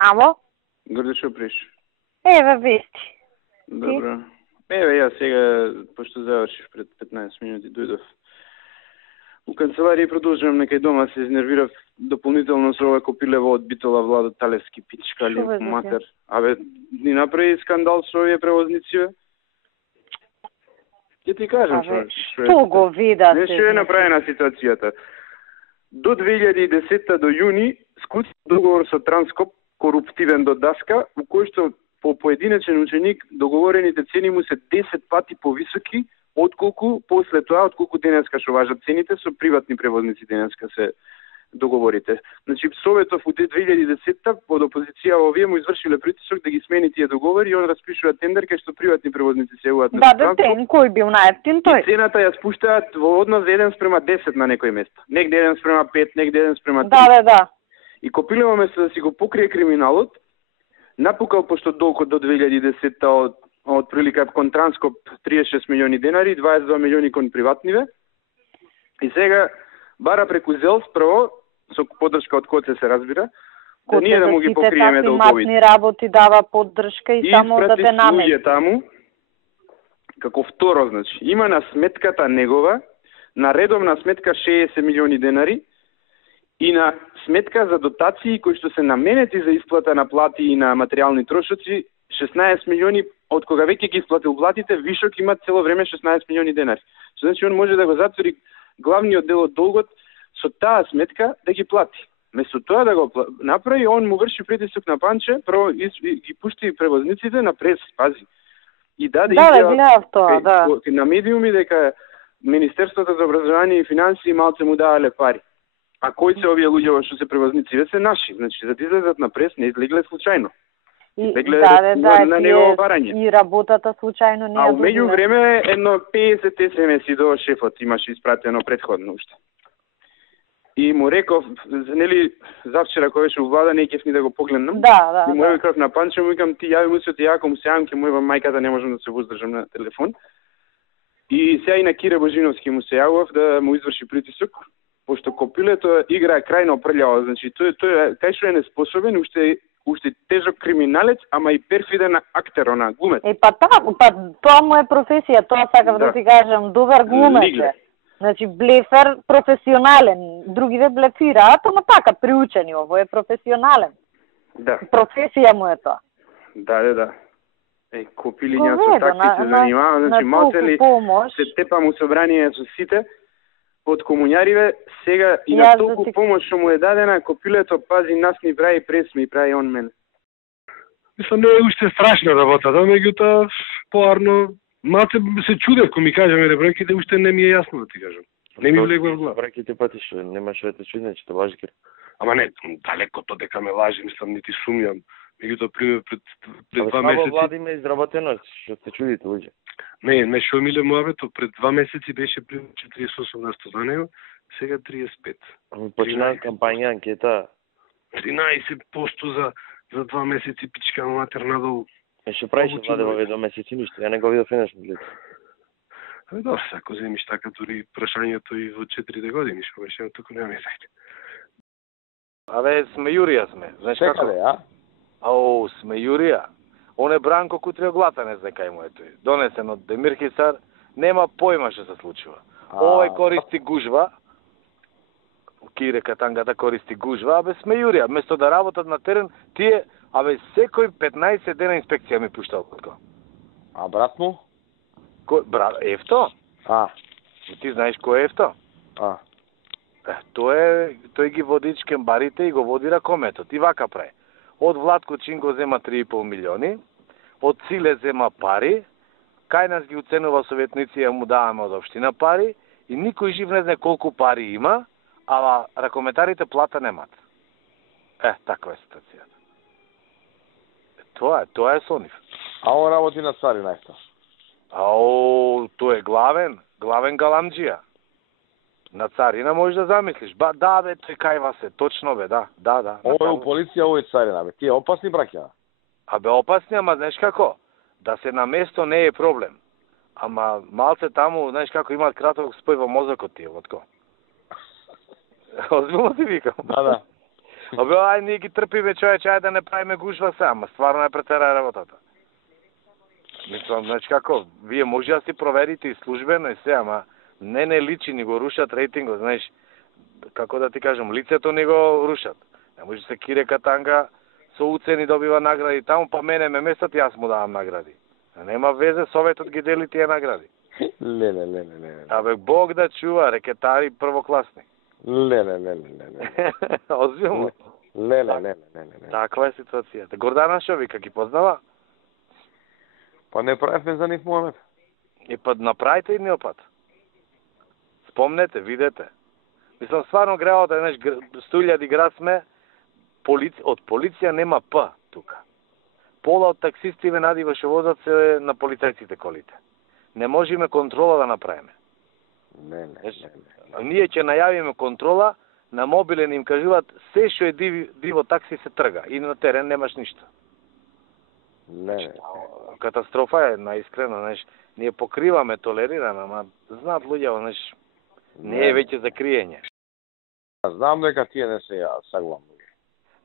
Ало? Горде шо приш? Еве вести. Добро. Еве ја сега, пошто завршив пред 15 минути, дојдов у канцеларија и продолжувам некај дома, се изнервирав дополнително со ова копилево од Битола Владо Талевски пичка ли матер. Абе, ни направи скандал со овие превозници, бе. Ќе ти кажам што го видат. Не што е направена ситуацијата. До 2010 до јуни склучи договор со Транскоп, коруптивен до даска, у кој што по поединечен ученик договорените цени му се 10 пати повисоки отколку после тоа, отколку денеска што важат цените со приватни превозници денеска се договорите. Значи Советов у 2010-та под опозиција овие му извршиле притисок да ги смени тие договори и он распишува тендер кај што приватни превозници се јавуваат. Да, кој бил најевтин тој? Цената ја спуштаат во однос 1:10 на некој место. Негде 1:5, негде 1:3. Да. И Копилево место да си го покрие криминалот, напукал пошто долгот до 2010-та од прилика кон Транскоп 36 милиони денари, 22 милиони кон приватниве. И сега бара преку ЗЕЛС прво, со поддршка од Коце се разбира, да ние да му ги покриеме долговите. И работи дава поддршка и само да те намери. И таму, како второ, значи, има на сметката негова, на редовна сметка 60 милиони денари, и на сметка за дотации кои што се наменети за исплата на плати и на материјални трошоци 16 милиони, од кога веќе ги исплатил платите, вишок има цело време 16 милиони денари. Значи он може да го затвори главниот дел од долгот со таа сметка да ги плати. Место тоа да го направи, он му врши притисок на Панче, прво ги пушти превозниците на прес, пази. И даде изјава на медиуми дека Министерството за образование и финансии малце му давале пари. А кои се овие луѓе што се превозници? Се наши, значи за да излезат на прес не излегле случајно. На негово барање. И работата случајно не е. А меѓу време едно 50 SMS до шефот имаше испратено претходно уште. И му реков, нели завчера кога беше у влада, не кефни да го погледнам. И му реков на Панче, му викам ти јави му се ти јако му се јавам, ке му ева мајката, не можам да се воздржам на телефон. И сега и на Кире Божиновски му се јавував да му изврши притисок, пошто Копилето играе крајно прљаво, значи тој кај што е неспособен, уште тежок криминалец, ама и перфиден актер, она глумец. Тоа му е професија, тоа сакав да ти кажам, добар глумец. Значи блефер професионален, другиве блефираат, ама така приучени, ово е професионален. Да. Професија му е тоа. Да. Копилиња со такви се занимава, значи малце ли се тепа му собрание со сите, од комуњариве, сега и на толку помош што му е дадена, Копилето пази нас ни прави прес, ми прави он мене. Мислам, не е уште страшна работата, меѓутоа, поарно, малце се чудев, ко ми кажеме бреките, уште не ми е јасно да ти кажам. Не ми влегува в глава. Бреките пати што немаш да те чудне, че те лажи кер. Ама не, далеко то дека ме лажи, мислам, нити сумјам. Меѓутоа, пример, пред 2 месеци... Влади ме изработено, што се чудите, луѓе. Не шо миле муабето, пред 2 месеци беше пример 48% за него, сега 35. Почина кампања, анкета. 13% за 2 месеци пичка матер надолу. Што правиш Владе во 2 месеци ништо? Ја не го видов еднаш на лице. Добро, ако земиш така дури прашањето и во 4 години, што беше, туку нема мислење. Абе, сме Јурија сме. Знаеш како? Ау, сме Јурија. Он е Бранко Кутриоглата, не знае кај му е тој. Донесен од Демир Кисар, нема појма што се случува. Овој користи гужва, Кире Катангата користи гужва, абе сме Јурија. Место да работат на терен, тие, абе секој 15 дена инспекција ми пуштал код. А брат му? Ефто? Ти знаеш кој е Ефто? Тој ги води чкембарите и го води ракометот. И вака прави. Од Владко Чинко зема 3,5 милиони, од Циле зема пари, кај нас ги уценува советници, ја му даваме од општина пари, и никој жив не знае колку пари има, ама ракометарите плата немат. Таква е ситуацијата. Тоа е со нив. А он работи на Царина исто? Тој е главен галамџија. На Царина можеш да замислиш. Да, бе, тој кајва се, точно бе, да. Ово е у полиција, ово е Царина, бе. Тие опасни браќа? Абе, опасни, ама знаеш како? Да се на место не е проблем. Ама малце таму, знаеш како, имаат краток спој во мозокот тие, отко. Озбилно ти викам. Да. Абе, ај ние ги трпиме, човече, ај да не правиме гушва се, ама стварно е претера работата. Мислам, значи како, вие може да си проверите и службено и се, ама не личи, ни го рушат рейтингот, знаеш, како да ти кажам, лицето ни го рушат. Не може се Кире Катанга со уцени добива награди таму, па мене ме местат, јас му давам награди. Нема везе, Советот ги дели тие награди. Не. Абе, Бог да чува, рекетари првокласни. Не. Озбилно? Не. Таква е ситуацијата. Гордана Шовика ги познава? Па не правевме за нив момент. И па направите едниот пат. Спомнете, видете. Мислам, стварно греот е, знаеш, 100.000 град сме, од полиција нема П тука. Пола од таксисти ме надива што возат се на полицајците колите. Не можеме контрола да направиме. Не. Ние ќе најавиме контрола, на мобилен им кажуваат се што е диво такси се трга и на терен немаш ништо. Не. Катастрофа е, наискрено, знаеш, ние покриваме, толерираме, ама знаат луѓето, знаеш, не е веќе за криење. Знам дека тие не се саглам.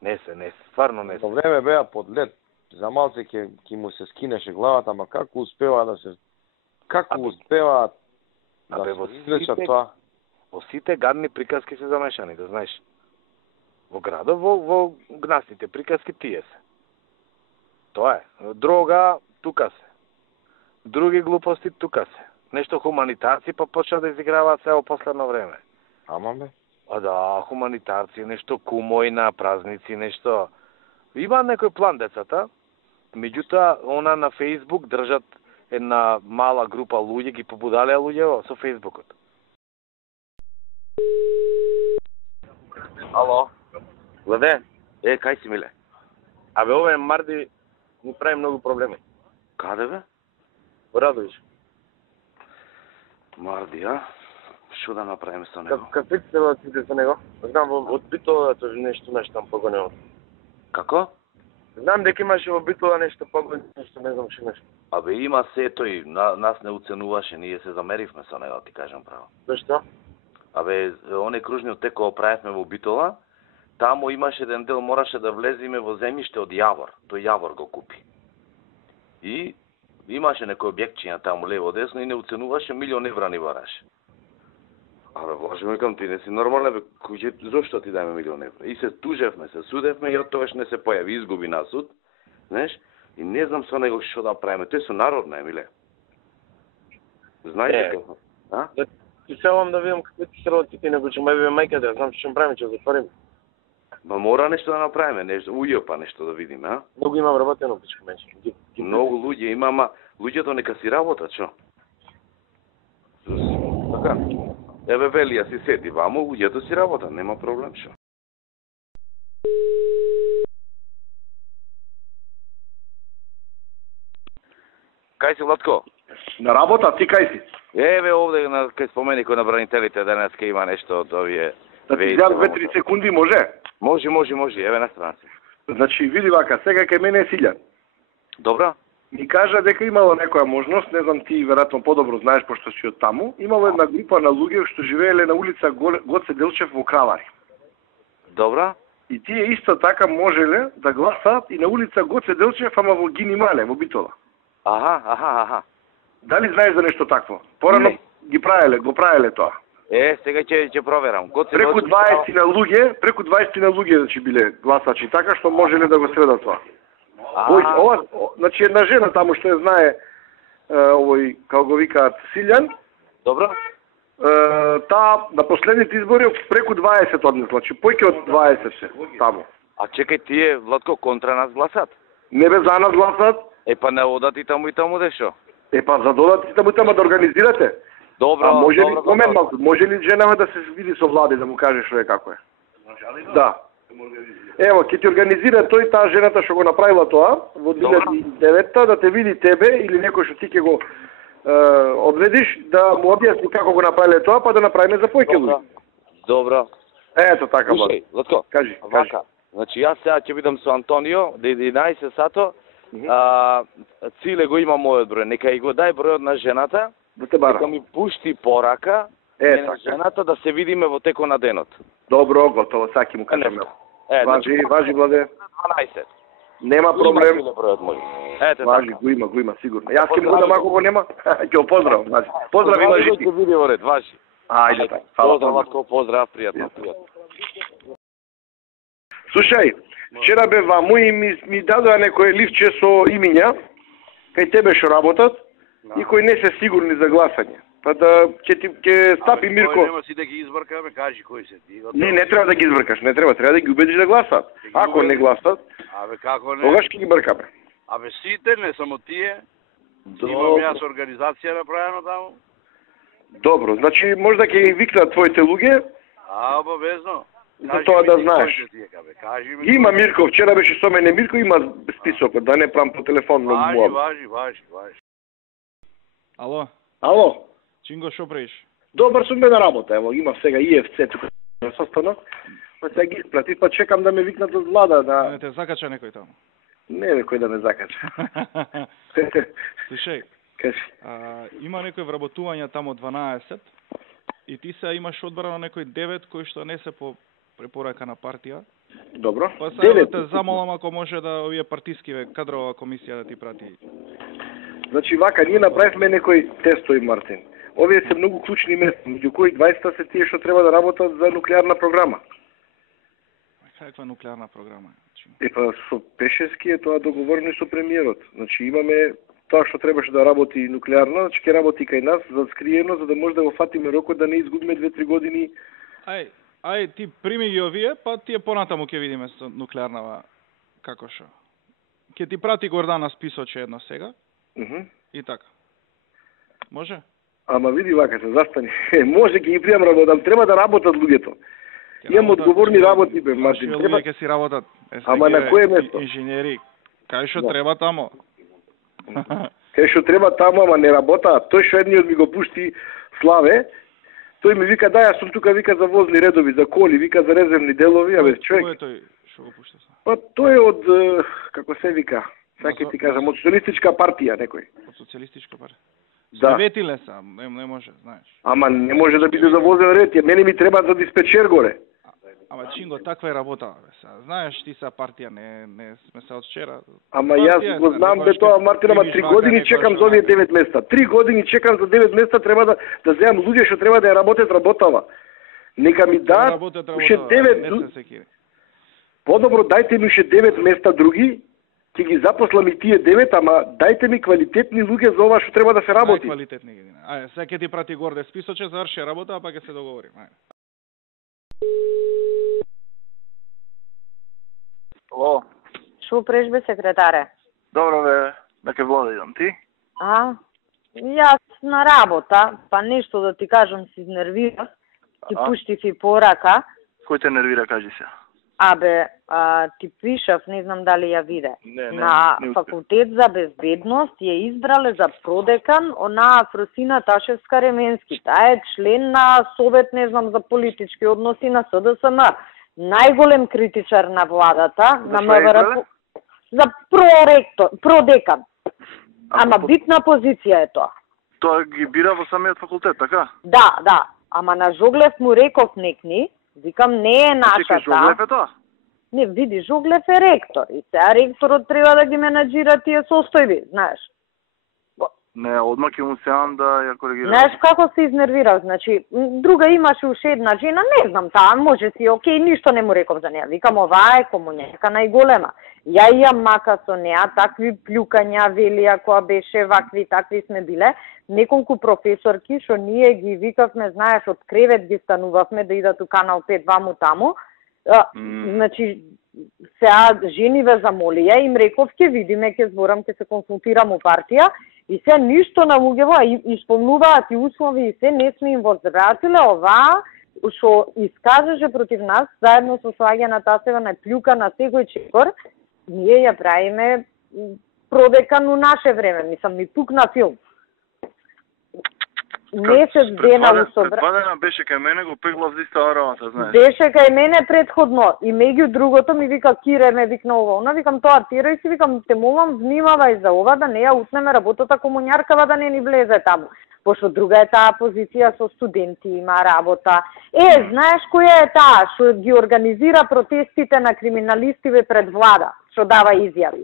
Не се, стварно не се. Во време беа под лед, за малце ќе му се скинеше главата, ама како успева да се успева да се извлечат тоа? Во сите гадни приказки се замешани, да знаеш. Во градот, во гнасните приказки тие се. Тоа е. Дрога, тука се. Други глупости, тука се. Нешто хуманитарци, па почна да изиграваат се во последно време. Ама бе? А да, хуманитарци, нешто кумој на празници, нешто... Има некој план децата, меѓутоа, она на Фейсбук држат една мала група луѓе, ги побудалеа луѓе со Фейсбукот. Ало. Владе, кај си, миле? Абе, ове Марди ни прави многу проблеми. Каде бе? Во Радовиш. Марди, а? Што да направиме со него? Какви се релациите со него? Знам, од Битола нешто там погонено. Како? Знам дека имаше во Битола нешто погонено, нешто не знам што нешто. Абе, има се тој, нас не уценуваше, ние се замеривме со него, ти кажам право. Зашто? Абе, оне кружниот тек кога правевме во Битола, таму имаше еден дел, мораше да влеземе во земјиште од Јавор. Тој Јавор го купи. И имаше некој објектчиња таму лево-десно и не уценуваше, €1.000.000 ни бараше. Абе, Боже ми кам, ти не си нормален, бе, зошто ти дајме €1.000.000? И се тужевме, се судевме и од тогаш не се појави, изгуби на суд, знаеш, и не знам со него што да правиме, тој со народна, Емиле. Знаеш како? А? Ти сеам да видам какви ти се релациите, него ќе ме бе мајка да знам што ќе правиме, ќе затвориме. Ба мора нешто да направиме, нешто, ујо па нешто да видиме, а? Многу имам работено, пичко менше. Многу луѓе има, ама луѓето нека си работат, што? Така. Еве Велија си седи вамо, луѓето си работат, нема проблем, што? Кај си, Владко? На работа, ти кај си? Еве овде кај споменико на бранителите денеска има нешто од овие. Да ти дам 2-3 секунди, може? Може, еве на страна си. Значи, види вака, сега кај мене е Силјан. Добра? Ми кажа дека имало некоја можност, не знам ти веројатно подобро знаеш пошто си од таму, имало една група на луѓе што живееле на улица Гоце Делчев во Кравари. Добра? И тие исто така можеле да гласаат и на улица Гоце Делчев, ама во Гини Мале, во Битола. Аха. Дали знаеш за нешто такво? Порано го правеле тоа. Сега ќе проверам. Преку 20 на луѓе значи биле гласачи така што можеле да го средат тоа. Ова, значи една жена таму што ја знае овој, како го викаат, Силјан. Добро. Таа на последните избори преку 20 однесла, значи поќе од 20 се таму. А чекај, тие, Владко, контра нас гласат? Не бе за нас гласат. Па не одат и таму дешо? Па за додат и таму да организирате. Добро, може ли женава да се види со Влади, да му каже што е како е? Да. Ево, ќе ти организира тој таа жената што го направила тоа во 2009-та, да те види тебе или некој што ти ќе го одведиш, да му објасни како го направиле тоа, па да направиме за појќе луѓе. Добро. Ето така, Слушај, Владко, кажи. Значи, јас сега ќе бидам со Антонио, до 11 сато, Циле го има мојот број, нека и го дај бројот на жената, нека ми пушти порака, на жената да се видиме во текот на денот. Добро, готово, саки му кажам. Важи, Владе. 12. Нема проблем. Ете, важи, го има, сигурно. Јас ќе му дам ако го нема, ќе го поздравам, важи. Поздрави, важи. Ќе биде во ред, важи. Ајде, така. Поздрав, пријатно. Слушај, вчера бе ваму и ми дадоа некој ливче со имиња, кај тебе што работат, и кои не се сигурни за гласање. Па да ќе стапи Мирко. Нема си да ги избркаме, кажи кои се ти. Не треба да ги избркаш, не треба да ги убедиш да гласат. Ако не гласат, како не? Тогаш ќе ги бркаме. Сите, не само тие. Имам јас организација направено таму. Добро, значи може да ќе ги викнат твоите луѓе. Обавезно. За тоа да знаеш. Има Мирко, вчера беше со мене Мирко, има списокот, да не прам по телефон. Важи. Ало? Чинго, шо правиш? Добар сум бе на работа, ево, има сега ИФЦ тука на состанок. Па сега ги испратив, па чекам да ме викнат од влада. Да... Не те закача некој таму? Не, некој да ме закача. Слушај, има некој вработување таму 12 и ти се имаш одбрано некој 9 кои што не се по препорака на партија. Добро. Па сега те замолам ако може да овие партиски кадрова комисија да ти прати. Значи вака, ние направивме некои тестови, Мартин. Овие се многу клучни места, меѓу кои 20 се тие што треба да работат за нуклеарна програма. Каква нуклеарна програма? Па со Пешевски е тоа договорено со премиерот. Значи имаме тоа што требаше да работи нуклеарна, значи ќе работи кај нас за скриено, за да може да го фатиме рокот да не изгубиме 2-3 години. Ај, ти прими ги овие, па тие понатаму ќе видиме со нуклеарнава како шо. Ќе ти прати Гордана списоче едно сега. И така. Може? Ама види вака се застани. Може ќе ги пријам работам, треба да работат луѓето. Имам одговорни работи бе, Мартин. Треба ќе си работат. Ама на кое место? Инженери. Кај што треба тамо? Кај што треба тамо, ама не работаат. Тој што едниот ми го пушти Славе, тој ми вика, да, јас сум тука, вика, за возни редови, за коли, вика, за резервни делови, абе, човек. Кој е тој што го пушта? Па тој е од, како се вика, саке ти кажам, од социјалистичка партија некој. Од социјалистичка партија? Да. Ветиле са, не може, знаеш. Ама не може да биде за возен ред, мене ми треба за диспечер горе. Ама Чинго, таква е работа, бе. Знаеш, ти са партија, не сме се од вчера. Ама јас го знам бе тоа, Мартин, ама 3 години чекам за овие 9 места. 3 години чекам за 9 места, треба да земам луѓе што треба да ја работат работава. Нека ми дадат уште 9. Подобро дайте ми уште 9 места други, ќе ги запослам и тие 9, ама дајте ми квалитетни луѓе за ова што треба да се работи. Квалитетни ги. Ајде, сега ќе ти прати горде списоче, заврши работа, па ќе се договорим. Ајде. Ало. Шо преш бе, секретаре? Добро бе, да ке Влада идам, ти? Јас на работа, па нешто да ти кажам се изнервирав, ти пуштив и порака. Кој те нервира, кажи се? Ти пишав, не знам дали ја виде. На факултет за безбедност ја избрале за продекан она Афросина Ташевска-Ременски. Таа е член на Совет, не знам, за политички односи на СДСМ. Најголем критичар на владата, на МВР, за продекан. Ама битна позиција е тоа. Тоа ги бира во самиот факултет, така? Да. Ама на Жоглев му реков некни, викам, не е нашата. Жоглев е тоа? Не, види, Жоглев е ректор. И сега ректорот треба да ги менаџира тие состојби, знаеш. Не, одма ќе му сеам да ја коригирам. Знаеш како се изнервирав, значи, друга имаше уште една жена, не знам, таа може си, окей, ништо не му реков за неја. Викам, оваа е комуњака најголема. Ја имам мака со неа, такви плюкања, велија, која беше вакви, такви сме биле. Неколку професорки, што ние ги викавме, знаеш, од кревет ги станувавме да идат у Канал 5 ваму таму. Значи, сега жени ве замолија, им реков, ќе видиме, ќе зборам, ќе се консултирам у партија. И се ништо на луѓево, исполнуваат и услови и се, не сме им возвратиле оваа, што искажеше против нас, заедно со Слагена Тасева на плюка на секој чекор, ние ја правиме продекан у наше време, мислам, ми пукна филм. Месец дена у собрание. Предпадена беше кај мене, го пеглав листа аромата, знаеш. Беше кај мене предходно и меѓу другото ми вика Кире, ме викна ова, она викам тоа тирај си, викам те молам внимавај за ова да не ја утнеме работата комуњаркава да не ни влезе таму. пошто друга е таа позиција со студенти, има работа. Знаеш која е таа што ги организира протестите на криминалистиве пред влада, што дава изјави?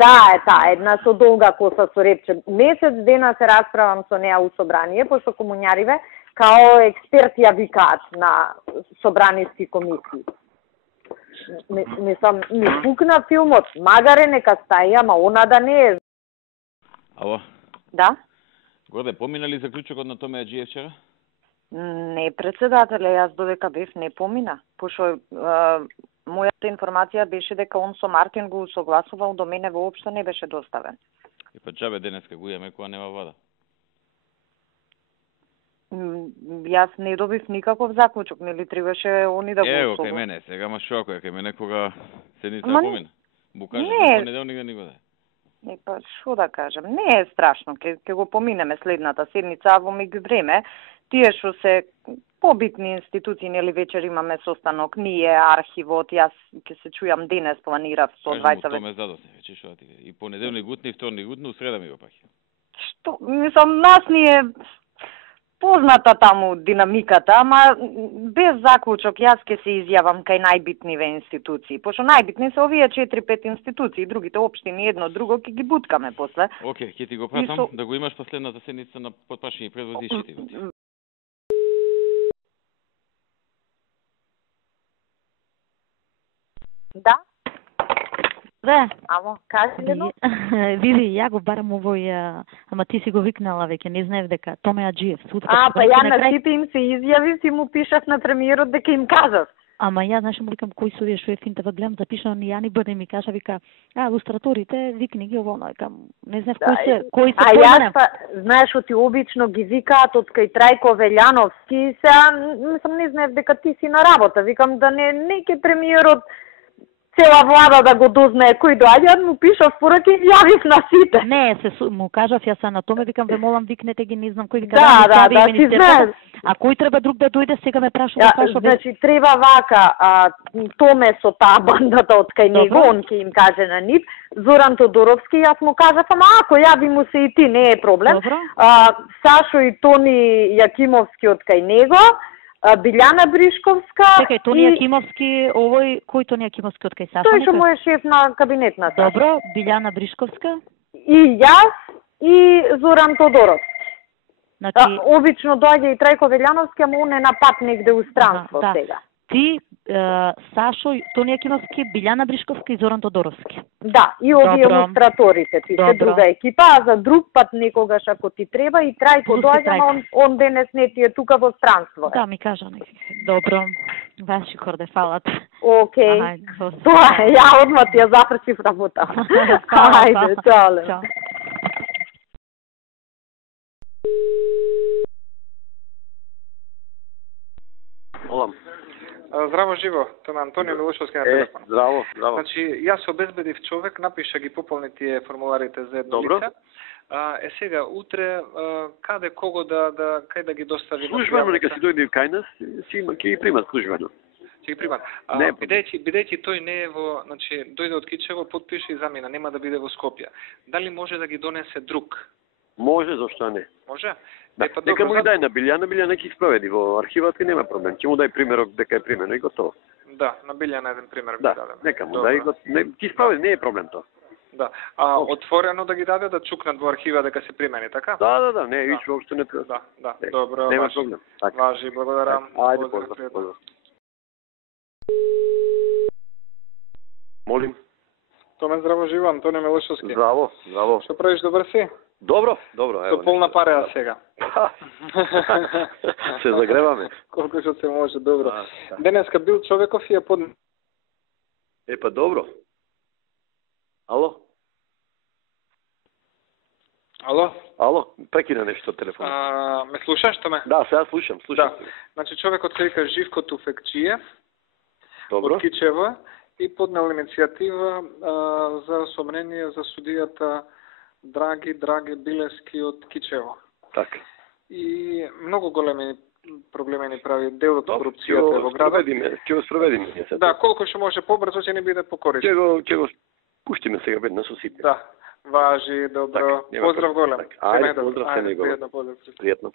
Таа е таа, една со долга коса со репче. Месец дена се расправам со неа у собрание, пошто комуњариве као експерти ја викаат на собраниски комисии. Мислам, ми пукна филмот, магаре нека стаи, ама она да не е. Ало? Да? Горде, помина ли заклучокот на Томе Аџиев вчера? Не, председателе, јас додека бев не помина, пошто мојата информација беше дека он со Мартин го согласувал, до мене воопшто не беше доставен. И па џабе денеска го имаме кога нема вода. Јас не добив никаков заклучок, нели требаше они да го Ево, особо. кај мене, сега ма шо ако е кај мене кога седница помина. Букаже, понеделник да ни го даде. Не, па шо да кажам, не е страшно, ќе го поминеме следната седница, во меѓу време, тие што се побитни институции, нели вечер имаме состанок, ние, архивот, јас ќе се чујам денес, планирав со двајца. Тоа ме задосне, вече шо да ти кажа. И понеделник гутни, вторник гутни, у среда ми го паќе. Што, мислам, нас ни е позната таму динамиката, ама без заклучок јас ќе се изјавам кај најбитниве институции, пошто најбитни се овие 4-5 институции, другите општини едно друго ќе ги буткаме после. Океј, ќе ти го пратам да го имаш последната седница на потпашни предводи и шити го. Да? Ало, кажи ли но? Види, ја го барам овој, ама ти си го викнала веќе, не знаев дека Томе Аџиев. Па ја на сите им се изјави, си му пишав на премиерот дека им кажав. Ама ја, знаеш, му викам, кои се овие што е финта, гледам, запишано ни ја ни бъде, ми кажа, вика, илустраторите, викни ги ово, викам, не знаев кои се јас, знаеш, оти обично ги викаат од кај Трајко Велјановски, сега, мислам, не знаев дека ти си на работа, викам да не ќе премиерот цела влада да го дознае кој доаѓа, му пишав пораки и јавив на сите. Не, му кажав јас на Томе, викам, ве молам, викнете ги, не знам кој вика. Да, ти знаеш. А кој треба друг да дојде, сега ме прашува кај. Значи, треба вака, Томе со таа бандата од кај него, он ќе им каже на нив, Зоран Тодоровски, јас му кажав, ама ако јави му се и ти, не е проблем. Сашо и Тони Јакимовски од кај него, Билјана Бришковска. Чекај, Тони Јакимовски, овој, кој Тони Јакимовски од кај Сашо? Тој што му е шеф на кабинетната. Добро, Билјана Бришковска. И јас, и Зоран Тодоровски. Значи... Обично доаѓа и Трајко Велјановски, ама он е на пат негде у странство сега. Ти, Сашо, Тони Јакимовски, Билјана Бришковска и Зоран Тодоровски. Да, и овие илустраторите, ти се друга екипа, а за друг пат некогаш ако ти треба и Трајко доаѓа, ама он денес не ти е тука во странство. Да, ми кажа некако. Добро, ваши корде, фалат. Океј, тоа е, ја одма ти ја запршив работа. Хајде, чао. Олам. Здраво живо, тоа е Антонио Милошовски на телефон. Здраво. Значи, јас обезбедив човек, напиша ги пополни тие формуларите за едно лице. Сега, утре, каде, кого кај да ги достави? Службено, нека си дојде кај нас, ќе ги примат службено. Ќе ги примат. Бидејќи тој не е во, значи, дојде од Кичево, подпише и замина, нема да биде во Скопје. Дали може да ги донесе друг? Може, зашто не? Може? Нека му ги дај на Билјана, Билјана ќе испроведи во архивата и нема проблем. Ќе му дај примерок дека е примено и готово. Да, на Билјана еден примерок да дадем. Нека му дај, ќе испроведи, не е проблем тоа. Да. Отворено да ги даде да чукнат во архива дека се примени, така? Да, не, вич воопшто не треба. Да, добро. Нема проблем. Важи, благодарам. Ајде, поздрав. Молим. Томе, здраво живо, Антонио Милошовски. Здраво. Што правиш, добар си? Добро. Со полна пареа сега. Се загреваме. Колку што се може, добро. Денеска бил човеков и ја под... Па добро. Ало? Прекина нешто телефон. Ме слушаш, Томе? Да, сега слушам. Да. Значи човекот се вика Живко Туфекчиев. Добро. Од Кичево и поднел иницијатива за сомнение за судијата Драги Билески од Кичево. Така. И многу големи проблеми ни прави дел од корупцијата во градот. Ќе го спроведиме. Да, колку што може побрзо ќе ни биде покорисно. Ќе го пуштиме сега веднаш со сите. Да. Важи, добро. Поздрав голем. Ајде, поздрав се него. Пријатно, поздрав. Пријатно.